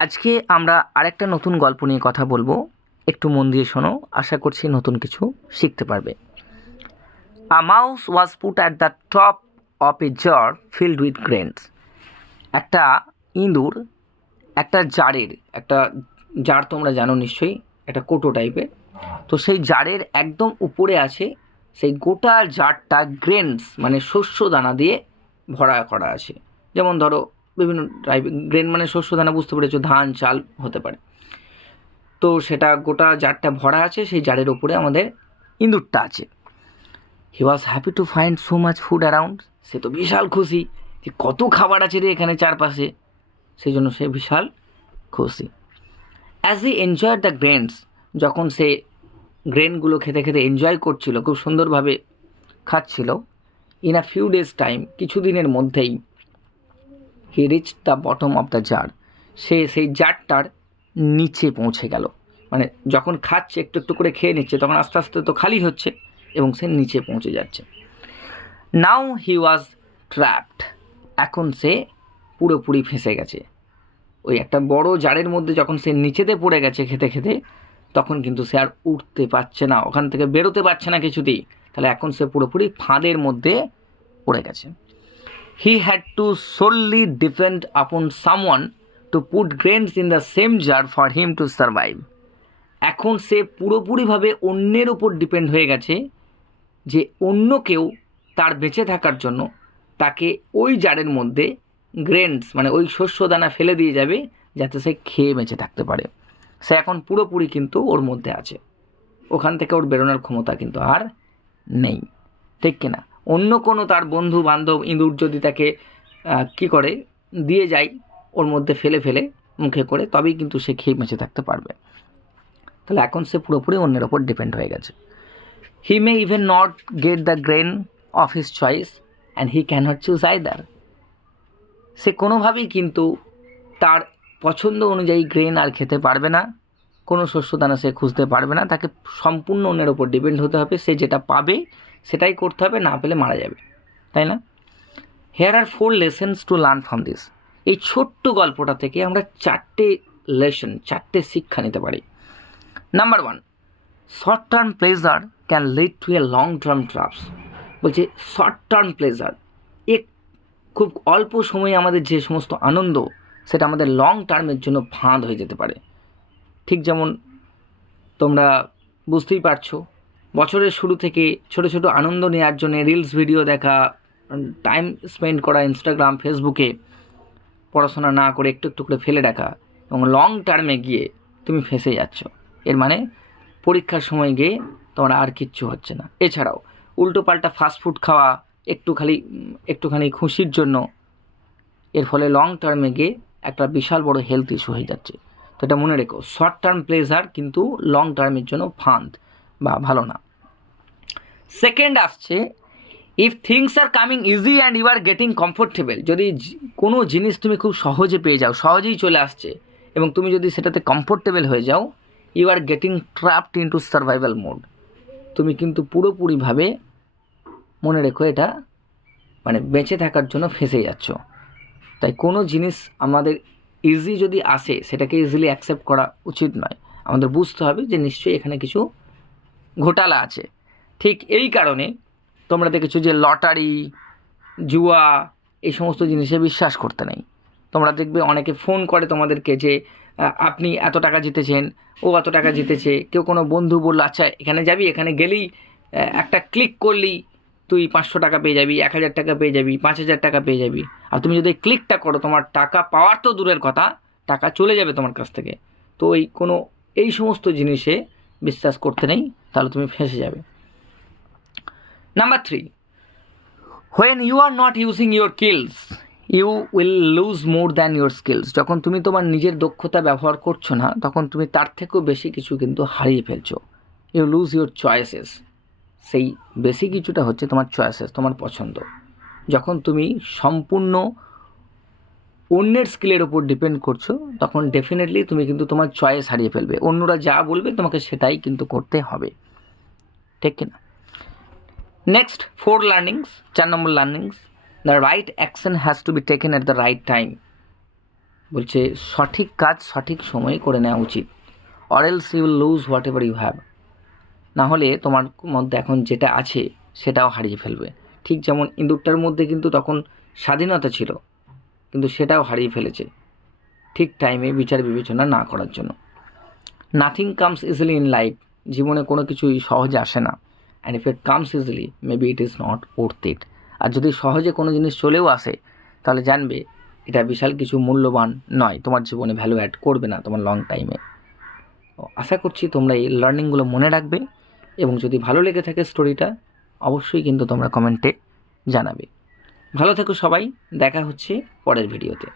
আজকে আমরা আরেকটা নতুন গল্প নিয়ে কথা বলব। একটু মন দিয়ে শোনো, আশা করছি নতুন কিছু শিখতে পারবে। A mouse was put at the top of a jar filled with grains একটা ইঁদুর, একটা জারের, একটা জার তোমরা জানো নিশ্চয়ই, একটা কোটো টাইপের তো সেই জারের একদম উপরে আছে, সেই গোটা জারটা গ্রেনস মানে শস্য দানা দিয়ে ভরা করা আছে। যেমন ধরো বিভিন্ন টাইপ গ্রেন মানে শস্য দানা, বুঝতে পেরেছ, ধান, চাল হতে পারে। তো সেটা গোটা জারটা ভরা আছে, সেই জারের ওপরে আমাদের ইঁদুরটা আছে। He was happy to find so much food around সে তো বিশাল খুশি যে কত খাবার আছে রে এখানে চারপাশে। সেই জন্য সে বিশাল খুশি। As he enjoy the grains যখন সে গ্রেনগুলো খেতে খেতে এনজয় করছিল, খুব সুন্দরভাবে খাচ্ছিল in a few days time কিছুদিনের মধ্যেই he reach the bottom of the jar সে সেই জারটার নিচে পৌঁছে গেল। মানে যখন খাচ্ছে, একটু একটু করে খেয়ে নিচ্ছে, তখন আস্তে আস্তে তো খালি হচ্ছে এবং সে নিচে পৌঁছে যাচ্ছে। নাও হি ওয়াজ ট্র্যাপড এখন সে পুরোপুরি ফেঁসে গেছে। ওই একটা বড় জারের মধ্যে যখন সে নিচেতে পড়ে গেছে খেতে খেতে, তখন কিন্তু সে আর উঠতে পারছে না। ওখান থেকে বেরোতে পারছে না কিছুতেই। তাহলে এখন সে পুরোপুরি ফাঁদের মধ্যে পড়ে গেছে। He had to solely depend upon someone to put grains in the same jar for him to survive এখন সে পুরোপুরিভাবে অন্যের উপর ডিপেন্ড হয়ে গেছে যে অন্য কেউ তার বেঁচে থাকার জন্য তাকে ওই জারের মধ্যে গ্রেনস মানে ওই শস্য দানা ফেলে দিয়ে যাবে যাতে সে খেয়ে বেঁচে থাকতে পারে। সে এখন পুরোপুরি কিন্তু ওর মধ্যে আছে। ওখান থেকে ওর বেরোনোর ক্ষমতা কিন্তু আর নেই। ঠিক কিনা? অন্য কোনো তার বন্ধু, বান্ধব, ইঁদুর যদি তাকে কি করে, দিয়ে যায়, ওর মধ্যে ফেলে ফেলে মুখে করে, তবেই কিন্তু সে খেয়ে বেঁচে থাকতে পারবে। তাহলে এখন সে পুরোপুরি অন্যের ওপর ডিপেন্ড হয়ে গেছে। He may even not get the grain of his choice and he can not choose either সে কোনোভাবেই কিন্তু তার পছন্দ অনুযায়ী গ্রেন আর খেতে পারবে না। কোনো শস্য দানা সে খুঁজতে পারবে না। তাকে সম্পূর্ণ অন্যের ওপর ডিপেন্ড হতে হবে। সে যেটা পাবে সেটাই করতে হবে, না পেলে মারা যাবে। তাই না? Here are four lessons to learn from this এই ছোট্ট গল্পটা থেকে আমরা চারটে লেসন চারটে শিক্ষা নিতে পারি। Number one short term pleasure can lead to a long term traps বলছে শর্ট টার্ম প্লেজার এক খুব অল্প সময়ে আমাদের যে সমস্ত আনন্দ, সেটা আমাদের লং টার্মের জন্য ফাঁদ হয়ে যেতে পারে। ঠিক যেমন তোমরা বুঝতেই পারছ বছরের শুরু থেকে ছোট ছোট আনন্দ নেওয়ার জন্য রিলস ভিডিও দেখা টাইম স্পেন্ড করা ইনস্টাগ্রাম ফেসবুকে পড়াশোনা না করে একটু একটু করে ফেলে রাখা এবং লং টার্মে গিয়ে তুমি ফেসে যাচ্ছ। এর মানে পরীক্ষার সময় গিয়ে তোমার আর কিচ্ছু হচ্ছে না। এছাড়াও উল্টোপাল্টা ফাস্টফুড খাওয়া একটু খালি একটুখানি খুশির জন্য এর ফলে লং টার্মে গিয়ে একটা বিশাল বড় হেলথ ইস্যু হয়ে যাচ্ছে। তো এটা মনে রেখো শর্ট টার্ম প্লেজার কিন্তু লং টার্মের জন্য ফান্ড বা ভালো না। সেকেন্ড আসছে if things are coming easy and you are getting comfortable যদি কোনো জিনিস তুমি খুব সহজে পেয়ে যাও, সহজেই চলে আসছে, এবং তুমি যদি সেটাতে কমফোর্টেবল হয়ে যাও you are getting trapped into survival mode তুমি কিন্তু পুরোপুরিভাবে মনে রেখো এটা মানে বেঁচে থাকার জন্য ফেঁসে যাচ্ছ। তাই কোনো জিনিস আমাদের ইজি যদি আসে, সেটাকে ইজিলি অ্যাকসেপ্ট করা উচিত নয়। আমাদের বুঝতে হবে যে নিশ্চয়ই এখানে কিছু ঘোটালা আছে। ঠিক এই কারণে তোমরা দেখেছ যে লটারি, জুয়া এই সমস্ত জিনিসে বিশ্বাস করতে নেই। তোমরা দেখবে অনেকে ফোন করে তোমাদেরকে যে আপনি এত টাকা জিতেছেন, ও এত টাকা জিতেছে, কেউ কোনো বন্ধু বলল আচ্ছা এখানে যাবি? এখানে গেলেই একটা ক্লিক করলেই তুই পাঁচশো টাকা পেয়ে যাবি, এক হাজার টাকা পেয়ে যাবি, পাঁচ হাজার টাকা পেয়ে যাবি। আর তুমি যদি ক্লিকটা করো, তোমার টাকা পাওয়ার তো দূরের কথা, টাকা চলে যাবে তোমার কাছ থেকে। তো এই কোনো, এই সমস্ত জিনিসে বিশ্বাস করতে নেই। তাহলে তুমি ফেঁসে যাবে। Number three when you are not using your skills you will lose more than your skills যখন তুমি তোমার নিজের দক্ষতা ব্যবহার করছ না, তখন তুমি তার থেকেও বেশি কিছু কিন্তু হারিয়ে ফেলছো। ইউ লুজ ইউর চয়েসেস সেই বেশি কিছুটা হচ্ছে তোমার চয়েসেস তোমার পছন্দ। যখন তুমি সম্পূর্ণ অন্যের স্কিলের ওপর ডিপেন্ড করছ, তখন ডেফিনেটলি তুমি কিন্তু তোমার চয়েস হারিয়ে ফেলবে। অন্যরা যা বলবে তোমাকে সেটাই কিন্তু করতে হবে। ঠিক কিনা নেক্সট ফোর লার্নিংস চার নম্বর learnings the right action has to be taken at the right time বলছে, সঠিক কাজ সঠিক সময়ে করে নেওয়া উচিত। Or else you lose whatever you have না হলে তোমার মধ্যে এখন যেটা আছে, সেটাও হারিয়ে ফেলবে। ঠিক যেমন ইঁদুরটার মধ্যে কিন্তু তখন স্বাধীনতা ছিল, কিন্তু সেটাও হারিয়ে ফেলেছে। ঠিক টাইমে বিচার বিবেচনা না করার জন্য। Nothing comes easily in life জীবনে কোনো কিছুই সহজে আসে না। And if it comes easily maybe it is not worth it আর যদি সহজে কোনো জিনিস চলেও আসে, তাহলে জানবে এটা বিশাল কিছু মূল্যবান নয়। তোমার জীবনে ভ্যালু অ্যাড করবে না তোমার লং টাইমে আশা করছি তোমরা এই লার্নিংগুলো মনে রাখবে এবং যদি ভালো লেগে থাকে স্টোরিটা অবশ্যই কিন্তু তোমরা কমেন্টে জানাবে। ভালো থেকো সবাই, দেখা হচ্ছে পরের ভিডিওতে